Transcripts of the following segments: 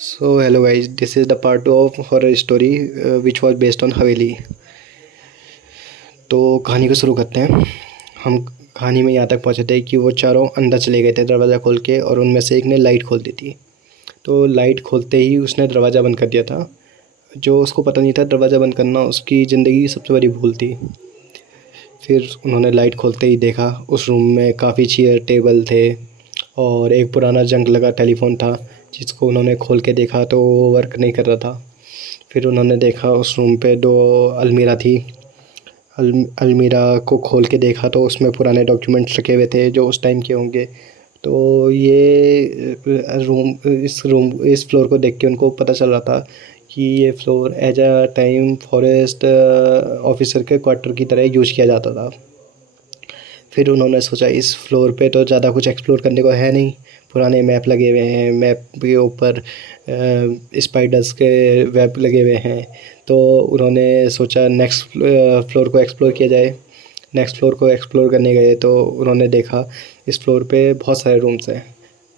So hello guys, this is the part 2 of horror story which was based on हवेली। तो कहानी को शुरू करते हैं। हम कहानी में यहाँ तक पहुँचे थे कि वो चारों अंदर चले गए थे दरवाज़ा खोल के, और उनमें से एक ने लाइट खोल दी थी। तो लाइट खोलते ही उसने दरवाज़ा बंद कर दिया था। जो उसको पता नहीं था दरवाज़ा बंद करना उसकी ज़िंदगी की सबसे बड़ी भूल थी। फिर उन्होंने लाइट खोलते ही देखा उस रूम में काफ़ी चेयर टेबल थे और एक पुराना जंग लगा टेलीफोन था, जिसको उन्होंने खोल के देखा तो वो वर्क नहीं कर रहा था। फिर उन्होंने देखा उस रूम पे 2 अलमीरा थी। अलमीरा को खोल के देखा तो उसमें पुराने डॉक्यूमेंट्स रखे हुए थे जो उस टाइम के होंगे। तो ये इस फ्लोर को देख के उनको पता चल रहा था कि ये floor as a time forest officer के क्वार्टर की तरह यूज किया जाता था। फिर उन्होंने सोचा इस फ्लोर पे तो ज़्यादा कुछ एक्सप्लोर करने को है नहीं, पुराने मैप लगे हुए हैं, मैप के ऊपर स्पाइडर्स के वेब लगे हुए हैं। तो उन्होंने सोचा नेक्स्ट फ्लोर को एक्सप्लोर किया जाए। नेक्स्ट फ्लोर को एक्सप्लोर करने गए तो उन्होंने देखा इस फ्लोर पे बहुत सारे रूम्स हैं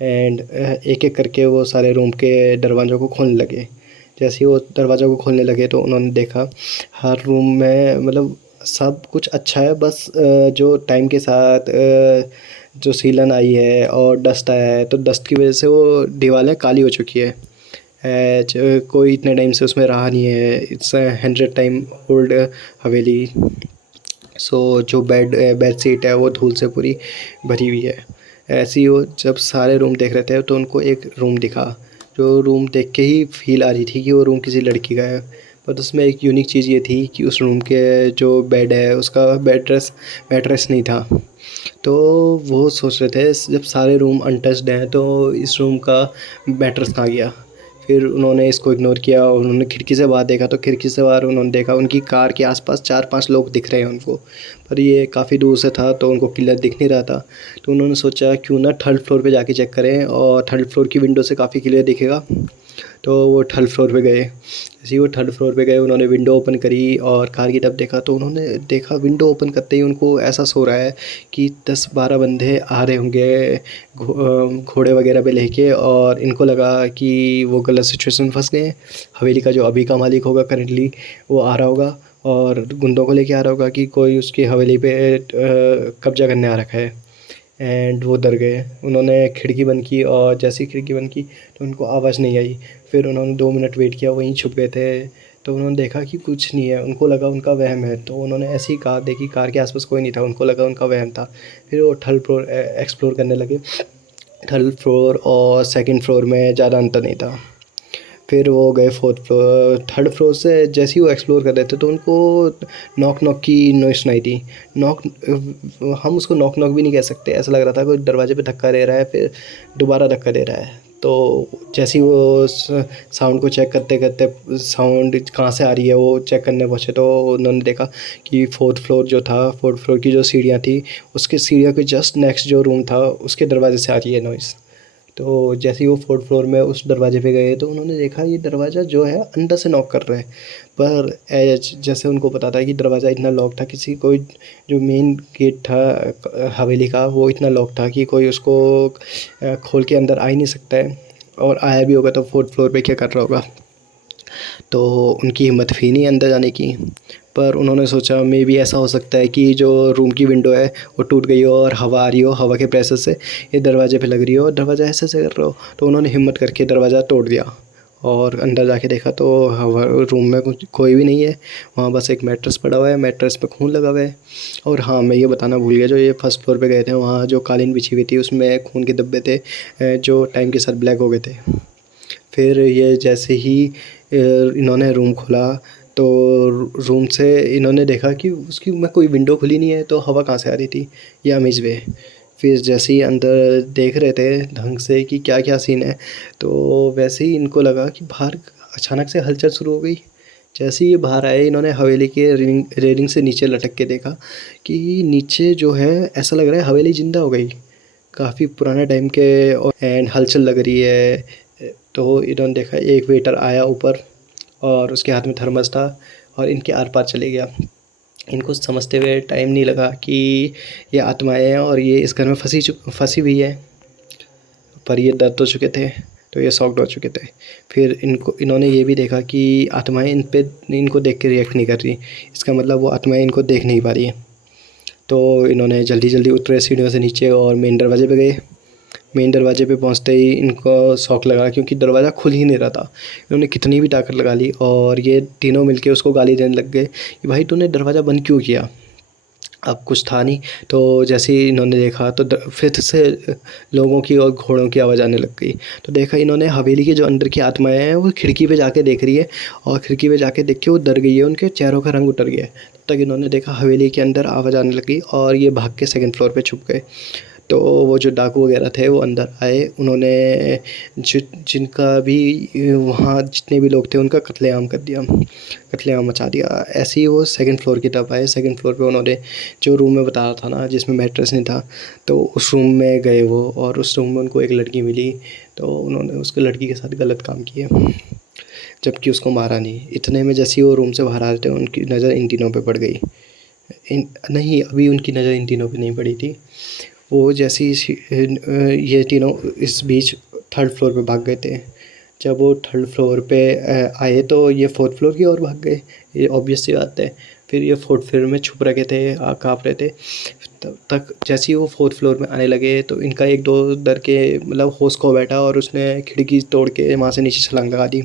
एंड एक एक करके वो सारे रूम के दरवाज़ों को खोलने लगे। जैसे ही वो दरवाज़ा को खोलने लगे तो उन्होंने देखा हर रूम में मतलब सब कुछ अच्छा है, बस जो टाइम के साथ जो सीलन आई है और डस्ट आया है तो डस्ट की वजह से वो दीवारें काली हो चुकी है। कोई इतने टाइम से उसमें रहा नहीं है। इट्स 100 टाइम ओल्ड हवेली। सो जो बेड शीट है वो धूल से पूरी भरी हुई है। ऐसे ही वो जब सारे रूम देख रहे थे तो उनको एक रूम दिखा, जो रूम देख के ही फील आ रही थी कि वो रूम किसी लड़की का है। बट उसमें एक यूनिक चीज़ ये थी कि उस रूम के जो बेड है उसका मैट्रेस नहीं था। तो वो सोच रहे थे जब सारे रूम अनटच्ड हैं तो इस रूम का मैट्रेस कहाँ गया। फिर उन्होंने इसको इग्नोर किया और उन्होंने खिड़की से बाहर देखा तो खिड़की से बाहर उन्होंने देखा उनकी कार के आसपास 4-5 लोग दिख रहे हैं उनको, पर ये काफ़ी दूर से था तो उनको क्लियर दिख नहीं रहा था। तो उन्होंने सोचा क्यों ना थर्ड फ्लोर पे जाके चेक करें और थर्ड फ्लोर की विंडो से काफ़ी क्लियर दिखेगा। तो वो थर्ड फ्लोर पे गए। जैसे ही वो थर्ड फ्लोर पे गए उन्होंने विंडो ओपन करी और कार की तरफ देखा तो उन्होंने देखा विंडो ओपन करते ही उनको ऐसा सो रहा है कि 10-12 बंदे आ रहे होंगे घोड़े वगैरह पे लेके, और इनको लगा कि वो गलत सिचुएशन में फंस गए हैं। हवेली का जो अभी का मालिक होगा करेंटली वो आ रहा होगा और गुंडों को लेके आ रहा होगा कि कोई उसकी हवेली पे कब्जा करने आ रखा है। एंड वो डर गए। उन्होंने खिड़की बंद की और जैसे ही खिड़की बंद की तो उनको आवाज़ नहीं आई। फिर उन्होंने 2 मिनट वेट किया, वहीं छुप गए थे। तो उन्होंने देखा कि कुछ नहीं है, उनको लगा उनका वहम है तो उन्होंने ऐसे ही कार देखी, कार के आसपास कोई नहीं था, उनको लगा उनका वहम था। फिर वो थर्ड फ्लोर एक्सप्लोर करने लगे। थर्ड फ्लोर और सेकंड फ्लोर में ज़्यादा अंतर नहीं था। फिर वो गए फोर्थ फ्लोर। थर्ड फ्लोर से जैसे ही वो एक्सप्लोर कर रहे थे तो उनको नॉक नॉक की नॉइस सुनाई थी। नॉक हम उसको नॉक नॉक भी नहीं कह सकते, ऐसा लग रहा था कोई दरवाजे पे धक्का दे रहा है फिर दोबारा धक्का दे रहा है। तो जैसे ही वो साउंड को चेक करते करते साउंड कहाँ से आ रही है वो चेक करने पहुँचे तो उन्होंने देखा कि फोर्थ फ्लोर जो था, फोर्थ फ्लोर की जो सीढ़ियाँ थी उसके सीढ़ियों के जस्ट नेक्स्ट जो रूम था उसके दरवाजे से आ रही है नॉइज़। तो जैसे ही वो फोर्थ फ्लोर में उस दरवाजे पे गए तो उन्होंने देखा ये दरवाज़ा जो है अंदर से नॉक कर रहा है, पर एज जैसे उनको पता था कि दरवाज़ा इतना लॉक था, किसी कोई जो मेन गेट था हवेली का वो इतना लॉक था कि कोई उसको खोल के अंदर आ ही नहीं सकता है, और आया भी होगा तो फोर्थ फ्लोर पे क्या कर रहा होगा। तो उनकी हिम्मत हुई नहीं अंदर जाने की। पर उन्होंने सोचा मे बी ऐसा हो सकता है कि जो रूम की विंडो है वो टूट गई हो और हवा आ रही हो, हवा के प्रेशर से ये दरवाजे पे लग रही हो और दरवाज़ा ऐसे ऐसे कर रहा हो। तो उन्होंने हिम्मत करके दरवाज़ा तोड़ दिया और अंदर जाके देखा तो हवा रूम में कुछ कोई भी नहीं है। वहाँ बस एक मैट्रेस पड़ा हुआ है, मैट्रेस पे खून लगा हुआ है। और हाँ, मैं ये बताना भूल गया, जो ये फर्स्ट फ्लोर पे गए थे वहाँ जो कालीन बिछी हुई थी उसमें खून के धब्बे थे जो टाइम के साथ ब्लैक हो गए थे। फिर ये जैसे ही इन्होंने रूम खोला तो रूम से इन्होंने देखा कि उसकी में कोई विंडो खुली नहीं है तो हवा कहाँ से आ रही थी, ये अमेज़ वे। फिर जैसे ही अंदर देख रहे थे ढंग से कि क्या क्या सीन है तो वैसे ही इनको लगा कि बाहर अचानक से हलचल शुरू हो गई। जैसे ही ये बाहर आए इन्होंने हवेली के रेलिंग से नीचे लटक के देखा कि नीचे जो है ऐसा लग रहा है हवेली ज़िंदा हो गई, काफ़ी पुराने टाइम के एंड हलचल लग रही है। तो इन्होंने देखा एक वेटर आया ऊपर और उसके हाथ में थर्मस था और इनके आर पार चले गया। इनको समझते हुए टाइम नहीं लगा कि ये आत्माएं हैं और ये इस घर में फंसी हुई है, पर ये डर तो चुके थे। तो ये शॉक्ड हो चुके थे। फिर इन्होंने ये भी देखा कि आत्माएं इनको देख के रिएक्ट नहीं कर रही, इसका मतलब वो आत्माएं इनको देख नहीं पा रही है। तो इन्होंने जल्दी जल्दी उतरे सीढ़ियों से नीचे और मेन दरवाजे पे गए। मेन दरवाजे पे पहुंचते ही इनको शॉक लगा, क्योंकि दरवाज़ा खुल ही नहीं रहा था। इन्होंने कितनी भी ताकत लगा ली और ये तीनों मिलके उसको गाली देने लग गए कि भाई तूने दरवाज़ा बंद क्यों किया। अब कुछ था नहीं, तो जैसे ही इन्होंने देखा तो फिर से लोगों की और घोड़ों की आवाज़ आने लग गई। तो देखा इन्होंने हवेली के जो अंदर की आत्माएं हैं वो खिड़की पे जाके देख रही है, और खिड़की पे जाके देख के वो डर गई है, उनके चेहरों का रंग उतर गया है। तब तक इन्होंने देखा हवेली के अंदर आवाज़ आने लगी और ये भाग के सेकंड फ्लोर पे छुप गए। तो वो जो डाकू वगैरह थे वो अंदर आए, उन्होंने जिनका भी वहाँ जितने भी लोग थे उनका कत्लेआम कर दिया, कत्लेआम मचा दिया। ऐसे ही वो सेकंड फ्लोर की तरफ आए। सेकंड फ्लोर पे उन्होंने जो रूम में बताया था ना, जिसमें मैट्रेस नहीं था, तो उस रूम में गए वो, और उस रूम में उनको एक लड़की मिली। तो उन्होंने उसके लड़की के साथ गलत काम किए, जबकि उसको मारा नहीं। इतने में जैसे ही वो रूम से बाहर आ रहे थे उनकी नज़र इन तीनों पे पड़ गई। नहीं, अभी उनकी नज़र इन तीनों पे नहीं पड़ी थी। वो जैसे ही ये तीनों इस बीच थर्ड फ्लोर पे भाग गए थे। जब वो थर्ड फ्लोर पे आए तो ये फोर्थ फ्लोर की ओर भाग गए, ये ऑब्वियस सी बात है। फिर ये फोर्थ फ्लोर में छुप रखे थे, काँप रहे थे। तब तक जैसे ही वो फोर्थ फ्लोर में आने लगे तो इनका एक दोस्त डर के मतलब होश खो बैठा और उसने खिड़की तोड़ के वहाँ से नीचे छलांग लगा दी।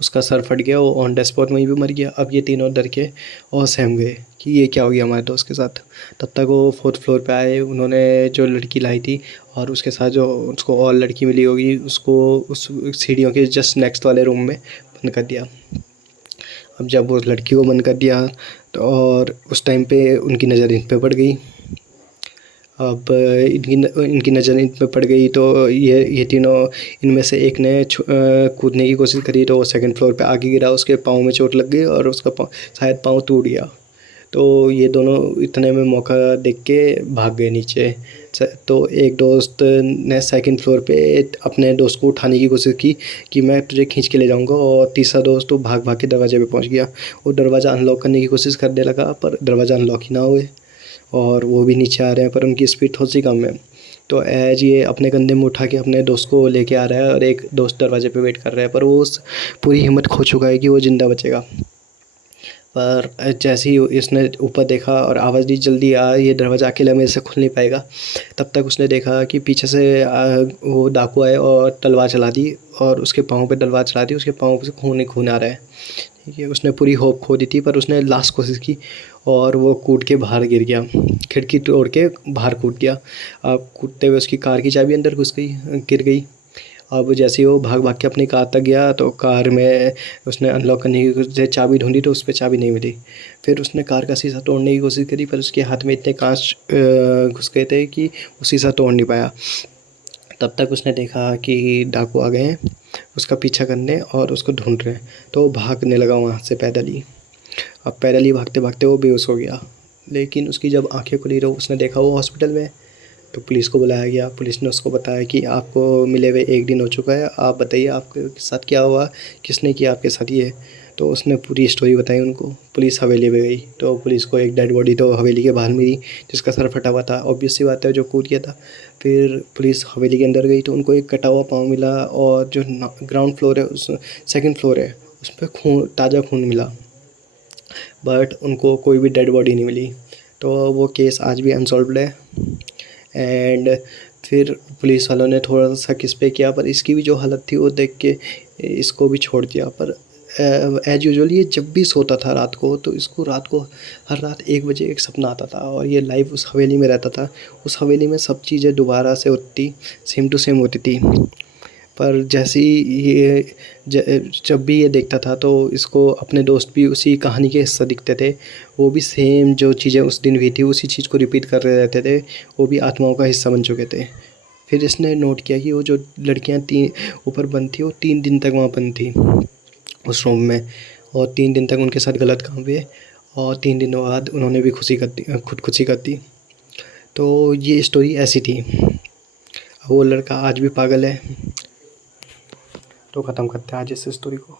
उसका सर फट गया, वो ऑन द स्पॉट वहीं पे मर गया। अब ये तीनों डर के और सहम गए कि ये क्या हो गया हमारे दोस्त के साथ। तब तक वो फोर्थ फ्लोर पे आए, उन्होंने जो लड़की लाई थी और उसके साथ जो उसको और लड़की मिली होगी उसको उस सीढ़ियों के जस्ट नेक्स्ट वाले रूम में बंद कर दिया। अब जब वो लड़की को बंद कर दिया तो और उस टाइम पे उनकी नज़र इन पे पड़ गई। अब इनकी नज़र इन पे पड़ गई तो ये तीनों, इनमें से एक ने कूदने की कोशिश करी तो वो सेकंड फ्लोर पे आगे गिरा, उसके पाँव में चोट लग गई और उसका शायद पाँव टूट गया। तो ये दोनों इतने में मौका देख के भाग गए नीचे। तो एक दोस्त ने सेकंड फ्लोर पे अपने दोस्त को उठाने की कोशिश की कि मैं तुझे खींच के ले जाऊंगा, और तीसरा दोस्त तो भाग भाग के दरवाजे पे पहुंच गया। वो दरवाज़ा अनलॉक करने की कोशिश करने लगा, पर दरवाज़ा अनलॉक ही ना हुए, और वो भी नीचे आ रहे हैं पर उनकी स्पीड थोड़ी सी कम है। तो एज ये अपने कंधे में उठा के अपने दोस्त को लेके आ रहा है और एक दोस्त दरवाजे पे वेट कर रहा है, पर वो पूरी हिम्मत खो चुका है कि वो ज़िंदा बचेगा। पर जैसे ही इसने ऊपर देखा और आवाज़ दी जल्दी आ, ये दरवाज़ा अकेला मेरे से खुल नहीं पाएगा, तब तक उसने देखा कि पीछे से वो डाकू आए और तलवार चला दी, और उसके पाँव पे तलवार चला दी, उसके पाँव से खून ही खून आ रहा है। ठीक है, उसने पूरी होप खो दी थी, पर उसने लास्ट कोशिश की और वो कूद के बाहर गिर गया, खिड़की तोड़ के बाहर कूद गया। अब कूदते हुए उसकी कार की चाबी अंदर घुस गई, गिर गई। अब जैसे ही वो भाग भाग के अपनी कार तक गया तो कार में उसने अनलॉक करने की चाबी ढूंढी तो उस पर चाबी नहीं मिली। फिर उसने कार का शीशा तोड़ने की कोशिश करी, पर उसके हाथ में इतने कांच घुस गए थे कि वो शीशा तोड़ नहीं पाया। तब तक उसने देखा कि डाकू आ गए हैं उसका पीछा करने और उसको ढूंढ रहे हैं, तो वो भागने लगा वहाँ से पैदल ही। अब पैदल ही भागते भागते वो बेहोश हो गया, लेकिन उसकी जब आंखें खुली तो उसने देखा वो हॉस्पिटल में। तो पुलिस को बुलाया गया, पुलिस ने उसको बताया कि आपको मिले हुए 1 दिन हो चुका है, आप बताइए आपके साथ क्या हुआ, किसने किया आपके साथ ये। तो उसने पूरी स्टोरी बताई उनको। पुलिस हवेली में गई तो पुलिस को एक डेड बॉडी तो हवेली के बाहर मिली जिसका सर फटा हुआ था, ऑब्वियस सी बात है जो कूद गया था। फिर पुलिस हवेली के अंदर गई तो उनको एक कटा हुआ पाँव मिला, और जो ग्राउंड फ्लोर है उस सेकंड फ्लोर है उस पर खून, ताज़ा खून मिला, बट उनको कोई भी डेड बॉडी नहीं मिली। तो वो केस आज भी अनसॉल्व्ड है। एंड फिर पुलिस वालों ने थोड़ा सा किस पे किया, पर इसकी भी जो हालत थी वो देख के इसको भी छोड़ दिया। पर एज यूजुअल ये जब भी सोता था रात को तो इसको रात को हर रात 1 बजे एक सपना आता था, और ये लाइव उस हवेली में रहता था। उस हवेली में सब चीज़ें दोबारा से होती, सेम टू सेम होती थी। पर जैसे ही ये जब भी ये देखता था तो इसको अपने दोस्त भी उसी कहानी के हिस्सा दिखते थे, वो भी सेम जो चीज़ें उस दिन हुई थी उसी चीज़ को रिपीट कर रहे रहते थे, वो भी आत्माओं का हिस्सा बन चुके थे। फिर इसने नोट किया कि वो जो लड़कियां 3 ऊपर बंद थी वो 3 दिन तक वहाँ बंद थी उस रूम में, और 3 दिन तक उनके साथ गलत काम हुए, और 3 दिनों बाद उन्होंने भी खुदकुशी कर दी। तो ये स्टोरी ऐसी थी। वो लड़का आज भी पागल है। तो ख़त्म करते हैं आज इस स्टोरी को।